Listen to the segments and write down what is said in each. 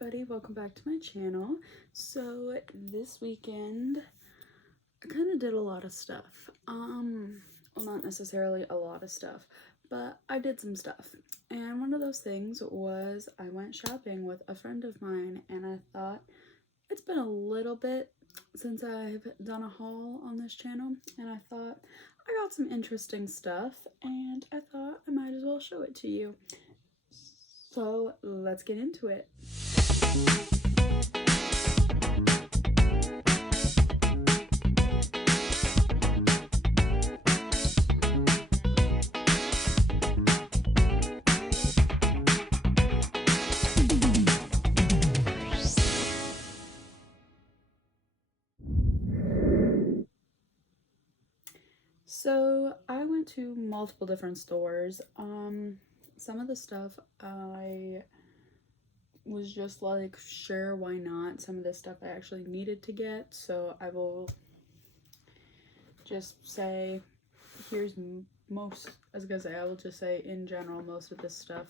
everybody, welcome back to my channel. So this weekend I kind of did a lot of stuff. Well, not necessarily a lot of stuff, but I did some stuff. And one of those things was I went shopping with a friend of mine, and I thought it's been a little bit since I've done a haul on this channel, and I thought I got some interesting stuff and I thought I might as well show it to you. So let's get into it. So I went to multiple different stores. Some of the stuff I was just like, sure, why not? Some of the stuff I actually needed to get, so I will just say, here's most, I was gonna say, I will just say in general, most of this stuff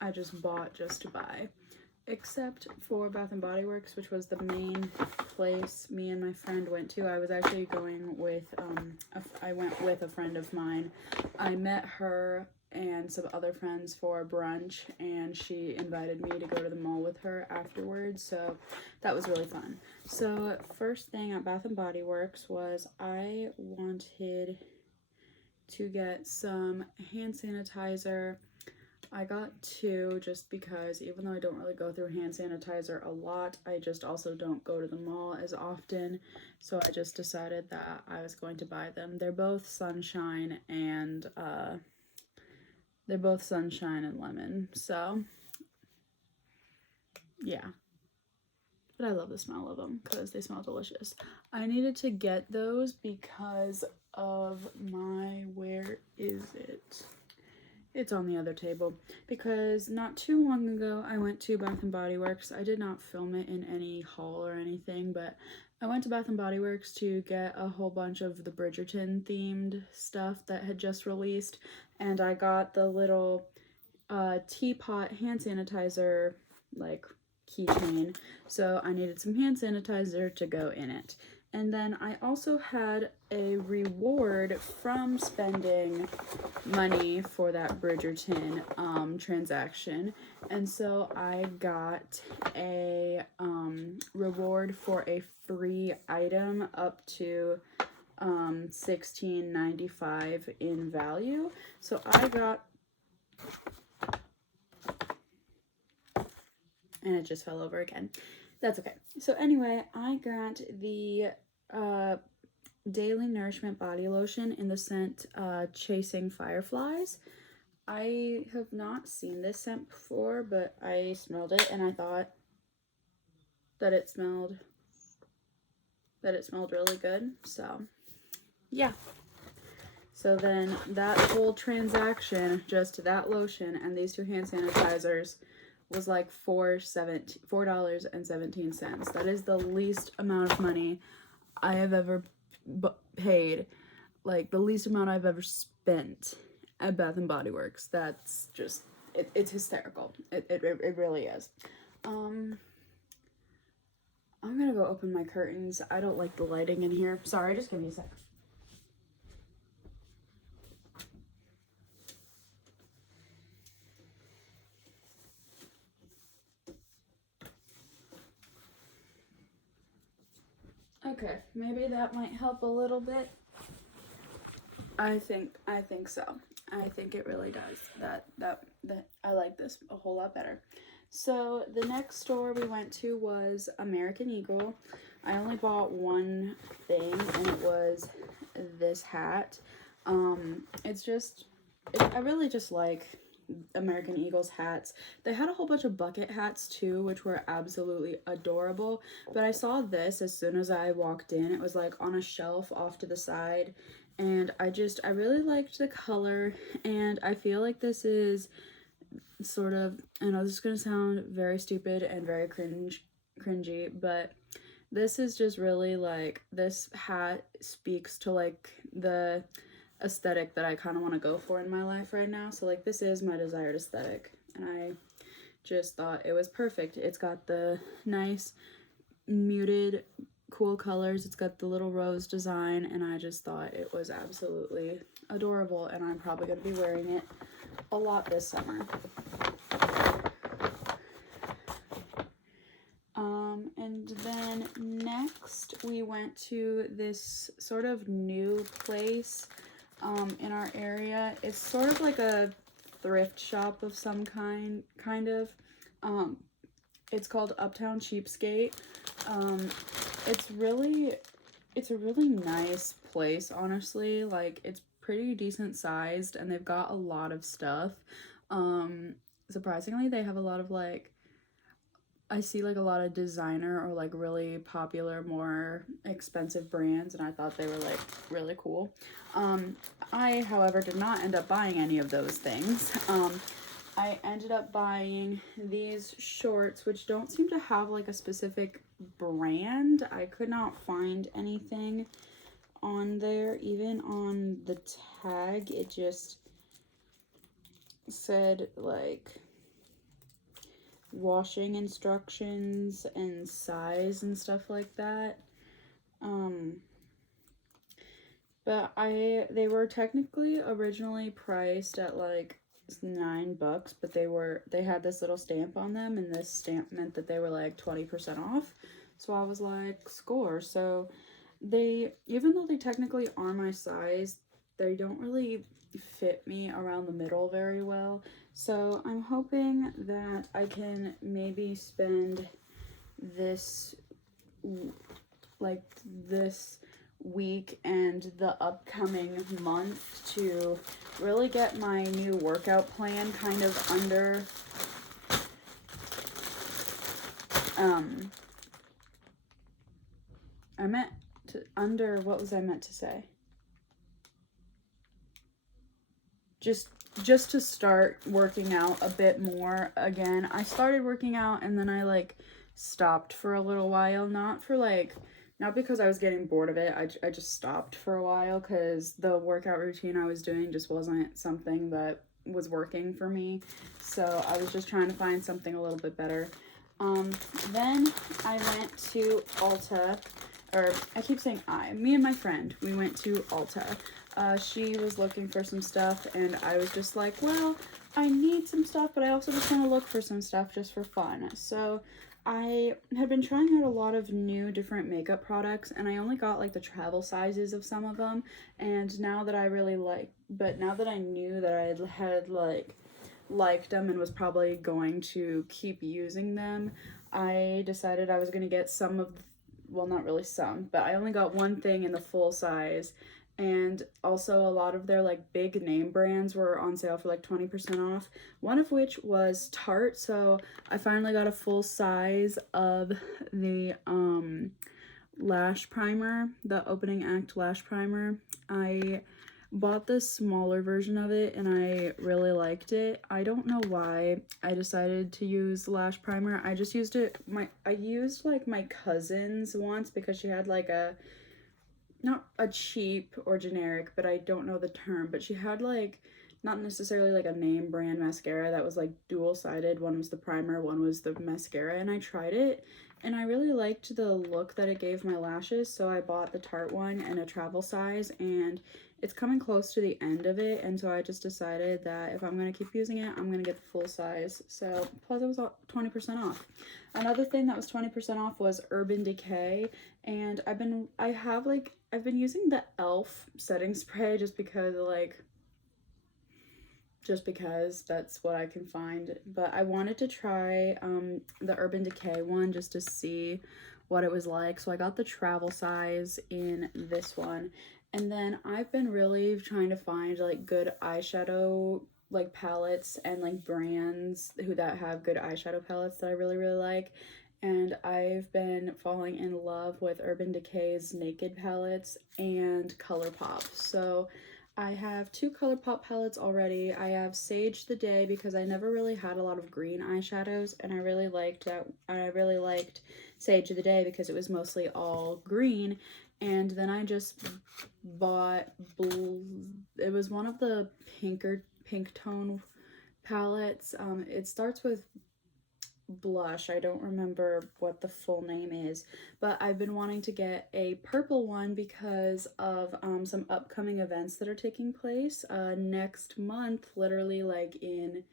I just bought just to buy. Except for Bath & Body Works, which was the main place me and my friend went to. I was actually going with, I went with a friend of mine. I met her and some other friends for brunch, and she invited me to go to the mall with her afterwards, so that was really fun. So first thing at Bath & Body Works was I wanted to get some hand sanitizer. I got two just because even though I don't really go through hand sanitizer a lot, I just also don't go to the mall as often. So I just decided that I was going to buy them. They're both sunshine and lemon. So yeah. But I love the smell of them because they smell delicious. I needed to get those because of my, where is it? It's on the other table, because not too long ago I went to Bath & Body Works. I did not film it in any haul or anything, but I went to Bath & Body Works to get a whole bunch of the Bridgerton themed stuff that had just released, and I got the little teapot hand sanitizer like keychain, so I needed some hand sanitizer to go in it. And then I also had a reward from spending money for that Bridgerton transaction. And so I got a reward for a free item up to $16.95 in value. So I got, and it just fell over again. That's okay. So anyway, I got the Daily Nourishment Body Lotion in the scent Chasing Fireflies. I have not seen this scent before, but I smelled it and I thought that it smelled really good. So yeah. So then that whole transaction, just that lotion and these two hand sanitizers, was like $4.17. That is the least amount of money I have ever paid, like the least amount I've ever spent at Bath & Body Works. That's just, it's hysterical. It really is. I'm gonna go open my curtains. I don't like the lighting in here. Sorry, just give me a sec. Okay, maybe that might help a little bit. I think so. I think it really does. That I like this a whole lot better. So the next store we went to was American Eagle. I only bought one thing, and it was this hat. I really just like American Eagle's hats. They had a whole bunch of bucket hats too, which were absolutely adorable, but I saw this as soon as I walked in. It was like on a shelf off to the side, and I really liked the color, and I feel like this is sort of, I know this is gonna sound very stupid and very cringy, but this is just really like, this hat speaks to like the aesthetic that I kind of want to go for in my life right now. So like, this is my desired aesthetic, and I just thought it was perfect. It's got the nice muted cool colors, it's got the little rose design, and I just thought it was absolutely adorable, and I'm probably going to be wearing it a lot this summer. And then next we went to this sort of new place in our area. It's sort of like a thrift shop of some kind of. It's called Uptown Cheapskate. It's a really nice place, honestly. Like, it's pretty decent sized, and they've got a lot of stuff. Surprisingly, they have a lot of, like, I see like a lot of designer or like really popular, more expensive brands, and I thought they were like really cool. I, however, did not end up buying any of those things. I ended up buying these shorts, which don't seem to have like a specific brand. I could not find anything on there. Even on the tag, it just said like washing instructions and size and stuff like that. But they were technically originally priced at like $9, but they had this little stamp on them, and this stamp meant that they were like 20% off. So I was like, score. So even though they technically are my size, they don't really fit me around the middle very well. So I'm hoping that I can maybe spend this week and the upcoming month to really get my new workout plan kind of under what was I meant to say? Just to start working out a bit more again. I started working out and then I like stopped for a little while, not because I was getting bored of it. I just stopped for a while because the workout routine I was doing just wasn't something that was working for me. So I was just trying to find something a little bit better. Then I went to Ulta, or I keep saying me and my friend, we went to Ulta. She was looking for some stuff, and I was just like, well, I need some stuff, but I also just want to look for some stuff just for fun. So I had been trying out a lot of new different makeup products, and I only got like the travel sizes of some of them. And now that I knew that I had liked them and was probably going to keep using them, I decided I was going to get not really some, but I only got one thing in the full size. And also a lot of their like big name brands were on sale for like 20% off, one of which was Tarte. So I finally got a full size of the lash primer, the opening act lash primer. I bought the smaller version of it and I really liked it. I don't know why I decided to use lash primer. I just used I used like my cousin's once because she had like not a cheap or generic, but I don't know the term, but she had like not necessarily like a name brand mascara that was like dual-sided. One was the primer, one was the mascara, and I tried it and I really liked the look that it gave my lashes, so I bought the Tarte one in a travel size, and it's coming close to the end of it, and so I just decided that if I'm going to keep using it, I'm going to get the full size. So plus it was 20% off. Another thing that was 20% off was Urban Decay, and I've been using the e.l.f. setting spray just because that's what I can find. But I wanted to try the Urban Decay one just to see what it was like. So I got the travel size in this one. And then I've been really trying to find like good eyeshadow like palettes and like brands that have good eyeshadow palettes that I really, really like. And I've been falling in love with Urban Decay's Naked palettes and ColourPop. So I have 2 ColourPop palettes already. I have Sage the Day because I never really had a lot of green eyeshadows, and I really liked Sage the Day because it was mostly all green. And then I just bought it was one of the pink tone palettes. It starts with blush. I don't remember what the full name is, but I've been wanting to get a purple one because of some upcoming events that are taking place. Next month, literally like in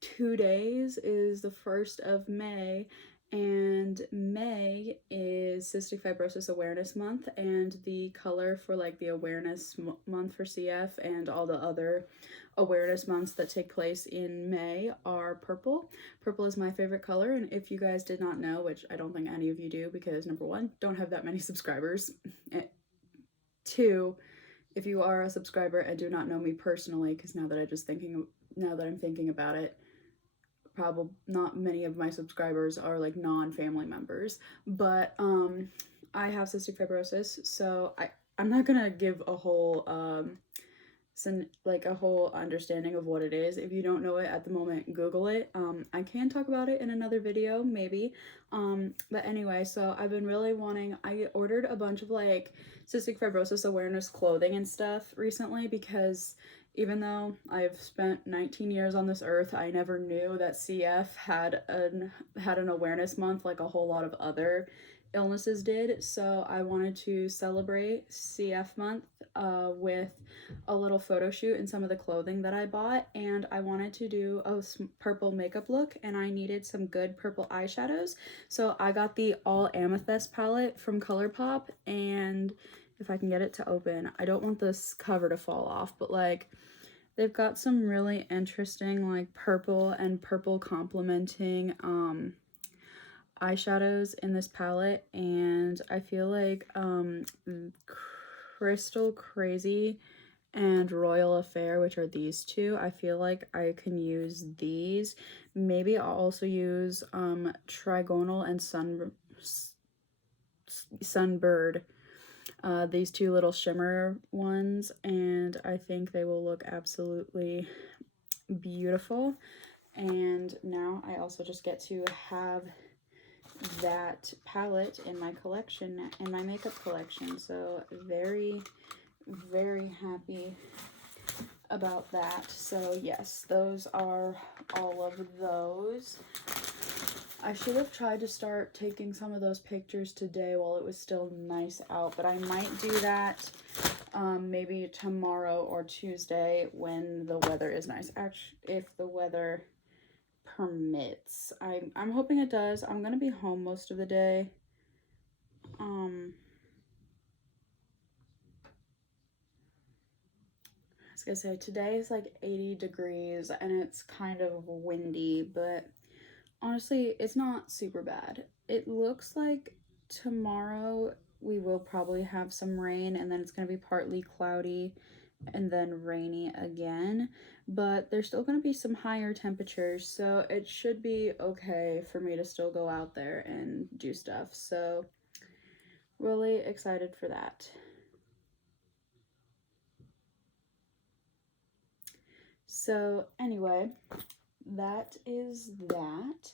2 days, is the 1st of May, and May is Cystic Fibrosis Awareness Month, and the color for like the awareness month for CF and all the other awareness months that take place in May are purple. Purple is my favorite color, and if you guys did not know, which I don't think any of you do because number one, don't have that many subscribers. Two, if you are a subscriber and do not know me personally, because now that I'm thinking about it, probably not many of my subscribers are like non-family members, but I have cystic fibrosis, so I'm not gonna give a whole a whole understanding of what it is. If you don't know it at the moment, Google it. I can talk about it in another video maybe, but anyway, so I've been really wanting, I ordered a bunch of like cystic fibrosis awareness clothing and stuff recently because even though I've spent 19 years on this earth, I never knew that CF had an awareness month like a whole lot of other illnesses did. So I wanted to celebrate CF month with a little photo shoot in some of the clothing that I bought, and I wanted to do a purple makeup look, and I needed some good purple eyeshadows. So I got the All Amethyst palette from ColourPop, and if I can get it to open, I don't want this cover to fall off, but like they've got some really interesting like purple and purple complementing eyeshadows in this palette, and I feel like Crystal Crazy and Royal Affair, which are these two, I feel like I can use these. Maybe I'll also use Trigonal and Sunbird, these two little shimmer ones, and I think they will look absolutely beautiful. And now I also just get to have that palette in my collection, in my makeup collection, so very, very happy about that. So yes, those are all of those. I should have tried to start taking some of those pictures today while it was still nice out, but I might do that maybe tomorrow or Tuesday when the weather is nice. Actually, if the weather permits. I'm hoping it does. I'm gonna be home most of the day. I was gonna say today is like 80 degrees and it's kind of windy, but honestly, it's not super bad. It looks like tomorrow we will probably have some rain, and then it's gonna be partly cloudy and then rainy again, but there's still going to be some higher temperatures, so it should be okay for me to still go out there and do stuff. So really excited for that. So anyway, that is that.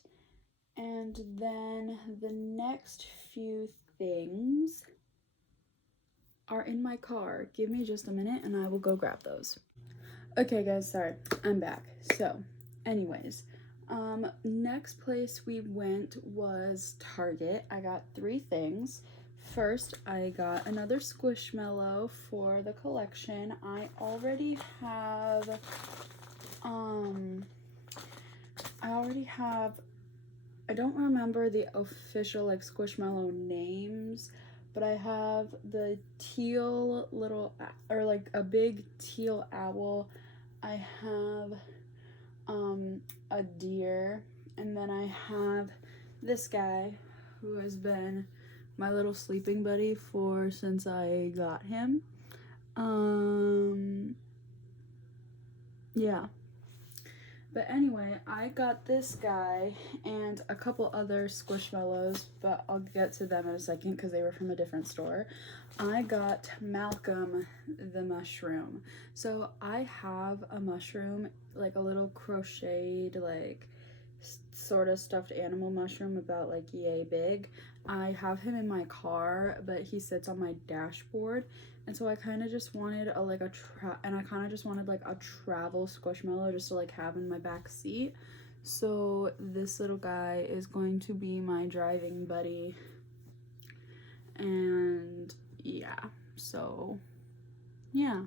And then the next few things are in my car. Give me just a minute and I will go grab those. Okay guys, sorry, I'm back. So anyways, next place we went was Target. I got 3 things. First, I got another Squishmallow for the collection. I already have I don't remember the official like Squishmallow names, but I have the teal little, or like a big teal owl. I have a deer, and then I have this guy who has been my little sleeping buddy since I got him. Yeah. But anyway, I got this guy and a couple other Squishmallows, but I'll get to them in a second because they were from a different store. I got Malcolm the mushroom. So I have a mushroom, like a little crocheted, like sort of stuffed animal mushroom about like yay big. I have him in my car, but he sits on my dashboard, and so I kind of just wanted a travel Squishmallow just to like have in my back seat. So this little guy is going to be my driving buddy. And yeah, so yeah.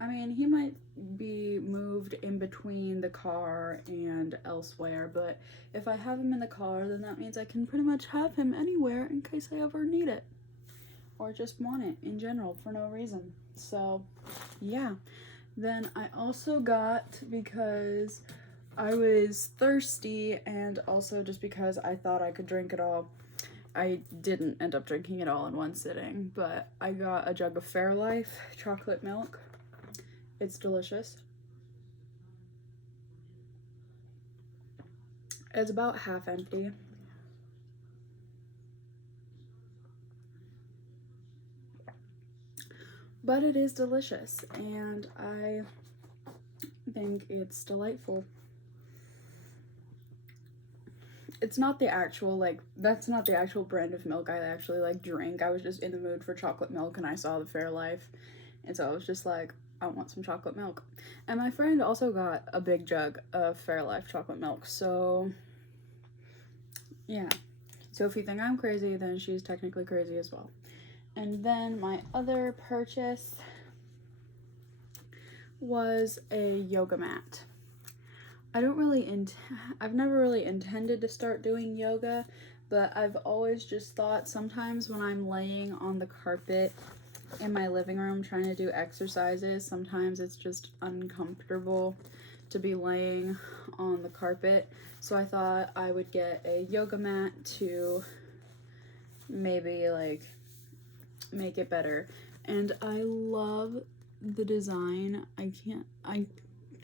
I mean, he might be moved in between the car and elsewhere, but if I have him in the car, then that means I can pretty much have him anywhere in case I ever need it. Or just want it in general for no reason. So yeah. Then I also got, because I was thirsty and also just because I thought I could drink it all, I didn't end up drinking it all in one sitting, but I got a jug of Fairlife chocolate milk. It's delicious. It's about half empty. But it is delicious, and I think it's delightful. It's not the actual, like, that's not the actual brand of milk I actually, like, drink. I was just in the mood for chocolate milk, and I saw the Fairlife, and so I was just like, I want some chocolate milk. And my friend also got a big jug of Fairlife chocolate milk, so yeah. So if you think I'm crazy, then she's technically crazy as well. And then my other purchase was a yoga mat. I've never really intended to start doing yoga, but I've always just thought sometimes when I'm laying on the carpet in my living room trying to do exercises, sometimes it's just uncomfortable to be laying on the carpet. So I thought I would get a yoga mat to maybe like make it better. And I love the design. I'm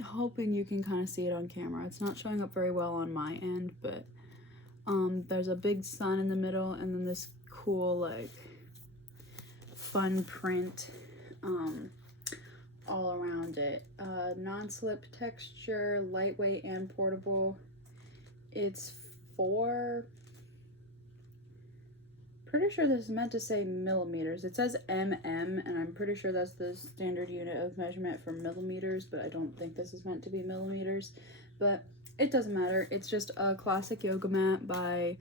hoping you can kind of see it on camera. It's not showing up very well on my end, but there's a big sun in the middle and then this cool like fun print all around it. Non-slip texture, lightweight and portable. It's pretty sure this is meant to say millimeters. It says mm, and I'm pretty sure that's the standard unit of measurement for millimeters, but I don't think this is meant to be millimeters. But it doesn't matter. It's just a classic yoga mat by,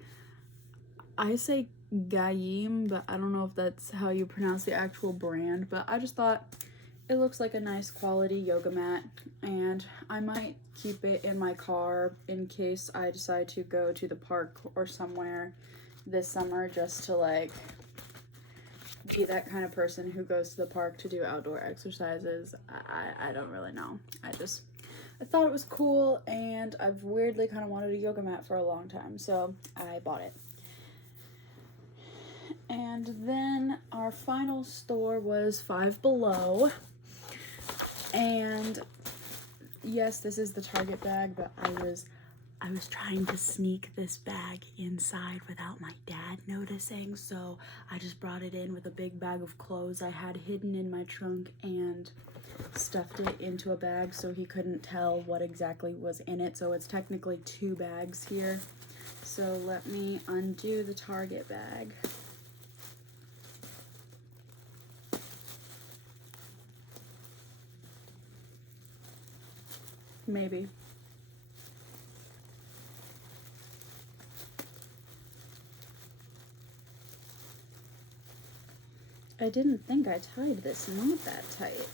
I say Gayim, but I don't know if that's how you pronounce the actual brand, but I just thought it looks like a nice quality yoga mat, and I might keep it in my car in case I decide to go to the park or somewhere this summer, just to like be that kind of person who goes to the park to do outdoor exercises. I don't really know. I thought it was cool, and I've weirdly kind of wanted a yoga mat for a long time, so I bought it. And then our final store was Five Below. And yes, this is the Target bag, but I was trying to sneak this bag inside without my dad noticing, so I just brought it in with a big bag of clothes I had hidden in my trunk and stuffed it into a bag so he couldn't tell what exactly was in it. So it's technically two bags here. So let me undo the Target bag. Maybe. I didn't think I tied this knot that tight.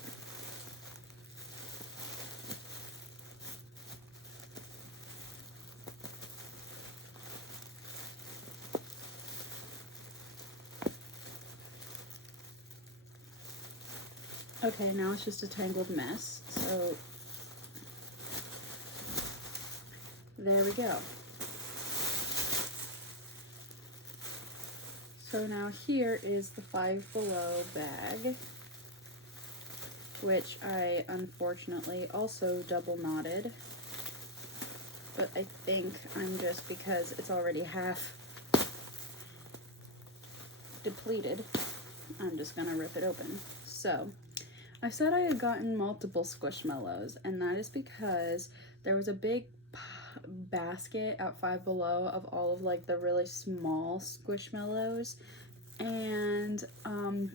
Okay, now it's just a tangled mess, so there we go. So now here is the Five Below bag, which I unfortunately also double knotted, but I think I'm just, because it's already half depleted, I'm just gonna rip it open. So I said I had gotten multiple Squishmallows, and that is because there was a big basket at Five Below of all of like the really small Squishmallows, and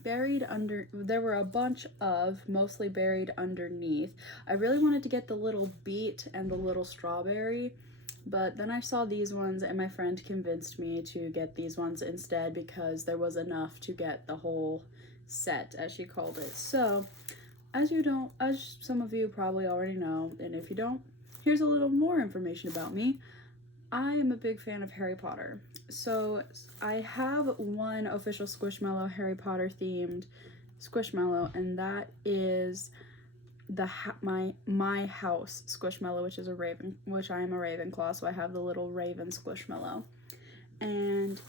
buried under, there were a bunch of, mostly buried underneath. I really wanted to get the little beet and the little strawberry, but then I saw these ones and my friend convinced me to get these ones instead because there was enough to get the whole set, as she called it. So as some of you probably already know, and if you don't, here's a little more information about me. I am a big fan of Harry Potter. So I have one official Squishmallow Harry Potter themed Squishmallow, and that is the my house Squishmallow, which is a Raven, which I am a Ravenclaw, so I have the little Raven Squishmallow. And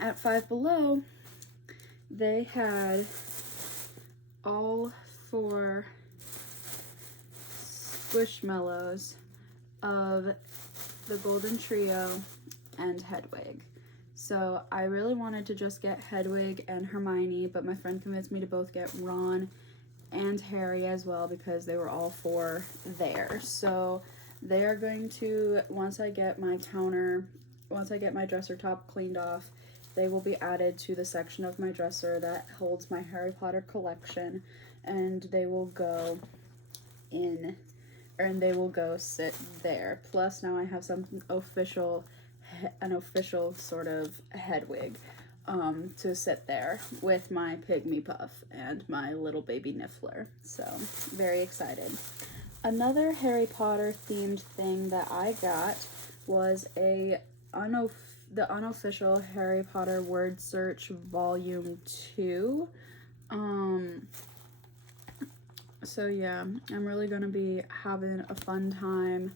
at Five Below, they had all 4 Squishmallows of the Golden Trio and Hedwig. So I really wanted to just get Hedwig and Hermione, but my friend convinced me to both get Ron and Harry as well because they were all 4 there. So they are going to, once I get my dresser top cleaned off, they will be added to the section of my dresser that holds my Harry Potter collection, and they will go in, and they will go sit there. Plus now I have an official sort of Hedwig to sit there with my Pygmy Puff and my little baby Niffler. So very excited. Another Harry Potter themed thing that I got was the unofficial Harry Potter word search volume 2. So yeah, I'm really gonna be having a fun time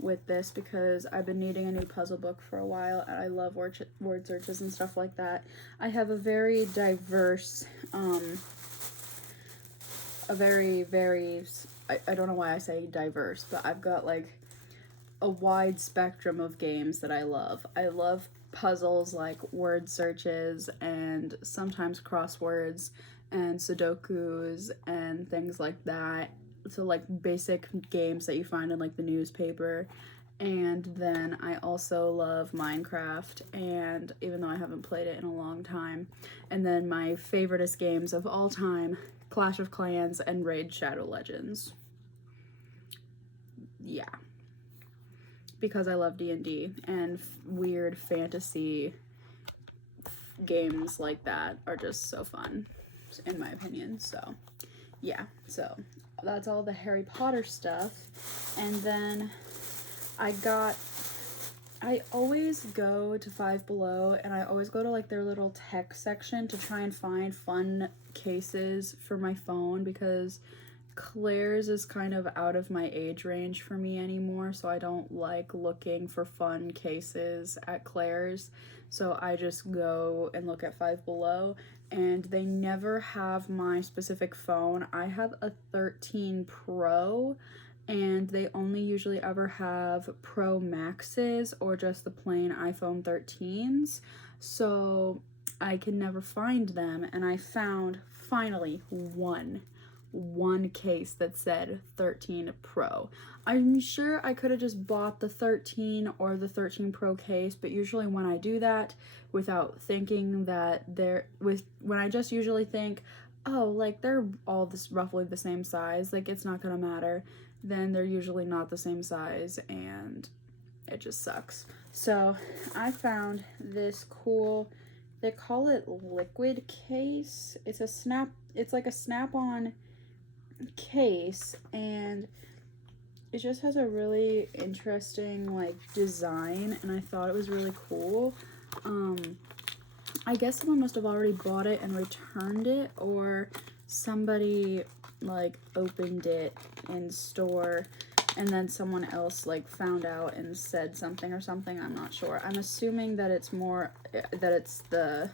with this because I've been needing a new puzzle book for a while, and I love word searches and stuff like that. I have a very diverse, I don't know why I say diverse, but I've got like a wide spectrum of games that I love. I love puzzles like word searches and sometimes crosswords and Sudokus and things like that. So like basic games that you find in like the newspaper. And then I also love Minecraft, and even though I haven't played it in a long time. And then my favoriteest games of all time, Clash of Clans and Raid Shadow Legends. Yeah. Because I love D&D, and weird fantasy games like that are just so fun, in my opinion. So yeah, so that's all the Harry Potter stuff. And then I always go to Five Below, and I always go to like their little tech section to try and find fun cases for my phone, because Claire's is kind of out of my age range for me anymore, so I don't like looking for fun cases at Claire's. So I just go and look at Five Below, and they never have my specific phone. I have a 13 Pro, and they only usually ever have Pro Maxes or just the plain iPhone 13s. So I can never find them, and I found finally one case that said 13 Pro. I'm sure I could have just bought the 13 or the 13 Pro case, but usually when I do that without thinking that when I just usually think, oh, like they're all roughly the same size, like it's not gonna matter, then they're usually not the same size, and it just sucks. So I found this cool, they call it liquid case. It's like a snap-on case, and it just has a really interesting like design, and I thought it was really cool. I guess someone must have already bought it and returned it, or somebody like opened it in store and then someone else like found out and said something or something. I'm not sure. I'm assuming that it's the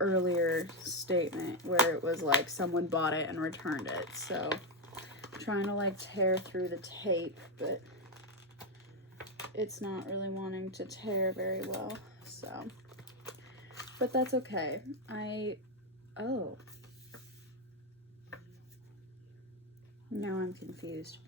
earlier statement where it was like someone bought it and returned it. So I'm trying to like tear through the tape, but it's not really wanting to tear very well, so, but that's okay. Oh, now I'm confused.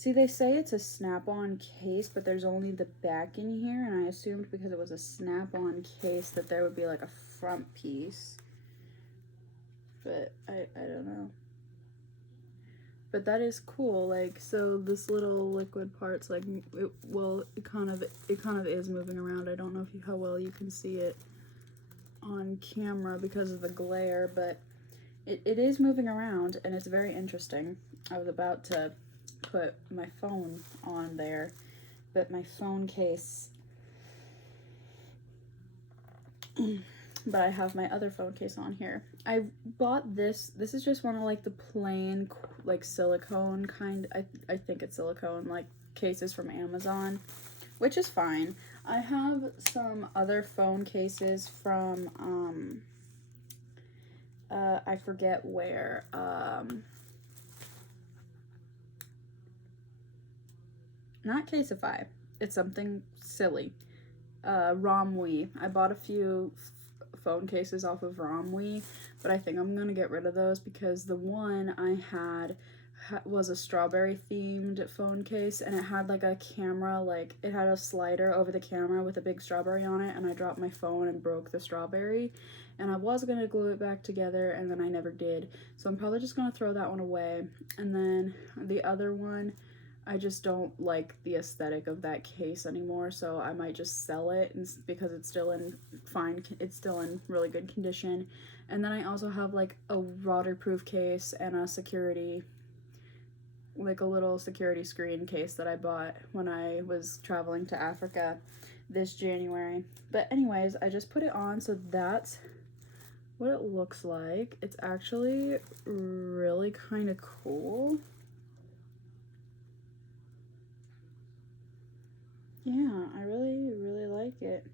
See, they say it's a snap-on case, but there's only the back in here, and I assumed because it was a snap-on case that there would be like a front piece. But I don't know. But that is cool. Like, so this little liquid part's like, it kind of is moving around. I don't know how well you can see it on camera because of the glare, but it is moving around, and it's very interesting. I was about to put my phone on there, but my phone case, but I have my other phone case on here. I bought this is just one of like the plain like silicone kind, I think it's silicone, like cases from Amazon, which is fine. I have some other phone cases from I forget where, not Caseify, it's something silly. Romwe. I bought a few phone cases off of Romwe, but I think I'm gonna get rid of those because the one I had was a strawberry themed phone case, and it had like a camera, like it had a slider over the camera with a big strawberry on it, and I dropped my phone and broke the strawberry, and I was gonna glue it back together, and then I never did, so I'm probably just gonna throw that one away. And then the other one, I just don't like the aesthetic of that case anymore, so I might just sell it because it's still in really good condition. And then I also have like a waterproof case and a security, like a little security screen case that I bought when I was traveling to Africa this January. But anyways, I just put it on, so that's what it looks like. It's actually really kind of cool. Yeah, I really, really like it.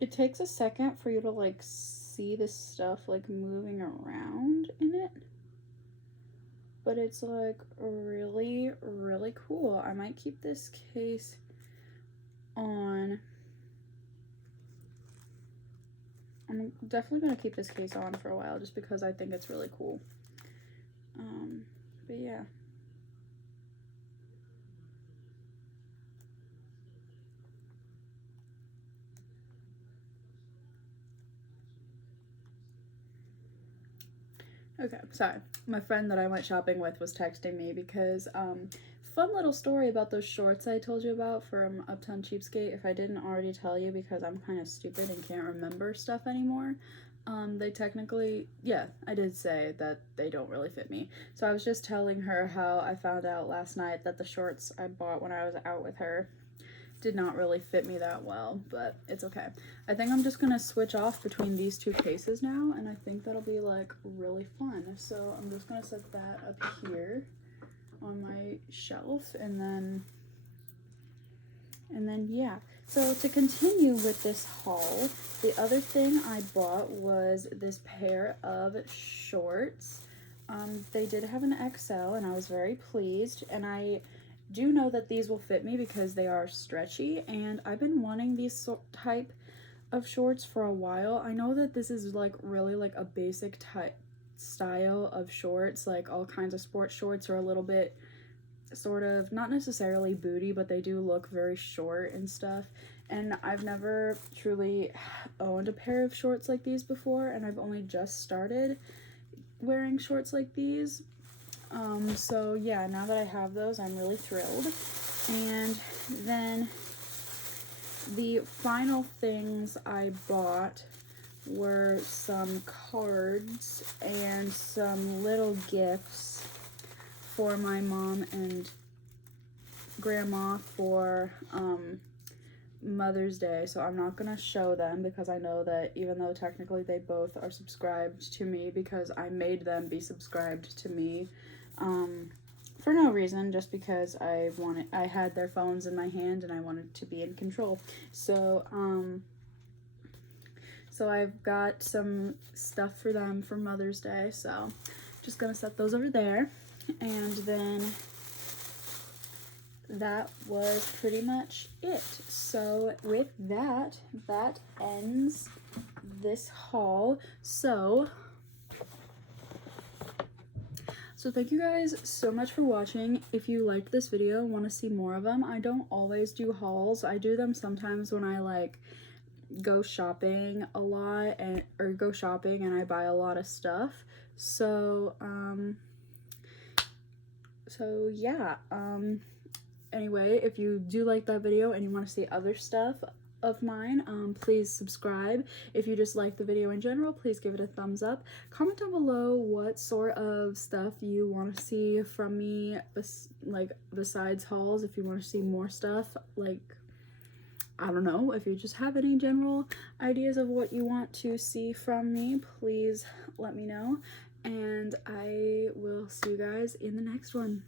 It takes a second for you to like see this stuff like moving around in it, but it's like really, really cool. I might keep this case on. I'm definitely gonna keep this case on for a while just because I think it's really cool. But yeah. Okay, sorry. My friend that I went shopping with was texting me because, fun little story about those shorts I told you about from Uptown Cheapskate. If I didn't already tell you because I'm kind of stupid and can't remember stuff anymore, they technically, yeah, I did say that they don't really fit me. So I was just telling her how I found out last night that the shorts I bought when I was out with her did not really fit me that well, but it's okay. I think I'm just gonna switch off between these two cases now, and I think that'll be like really fun. So I'm just gonna set that up here on my shelf, and then yeah. So to continue with this haul, the other thing I bought was this pair of shorts. They did have an XL, and I was very pleased, and I do know that these will fit me because they are stretchy, and I've been wanting these type of shorts for a while. I know that this is like really like a basic type style of shorts, like all kinds of sports shorts are a little bit sort of not necessarily booty, but they do look very short and stuff, and I've never truly owned a pair of shorts like these before, and I've only just started wearing shorts like these. So yeah, now that I have those, I'm really thrilled. And then the final things I bought were some cards and some little gifts for my mom and grandma for Mother's Day. So I'm not gonna show them because I know that even though technically they both are subscribed to me because I made them be subscribed to me, for no reason, just because I had their phones in my hand and I wanted to be in control. So so I've got some stuff for them for Mother's Day, so just gonna set those over there. And then that was pretty much it. So with that ends this haul. So So thank you guys so much for watching. If you liked this video and want to see more of them, I don't always do hauls. I do them sometimes when I like go shopping a lot and I buy a lot of stuff. So yeah, anyway, if you do like that video and you want to see other stuff of mine, please subscribe. If you just like the video in general, please give it a thumbs up. Comment down below what sort of stuff you want to see from me, like besides hauls. If you want to see more stuff, like, I don't know, if you just have any general ideas of what you want to see from me, please let me know, and I will see you guys in the next one.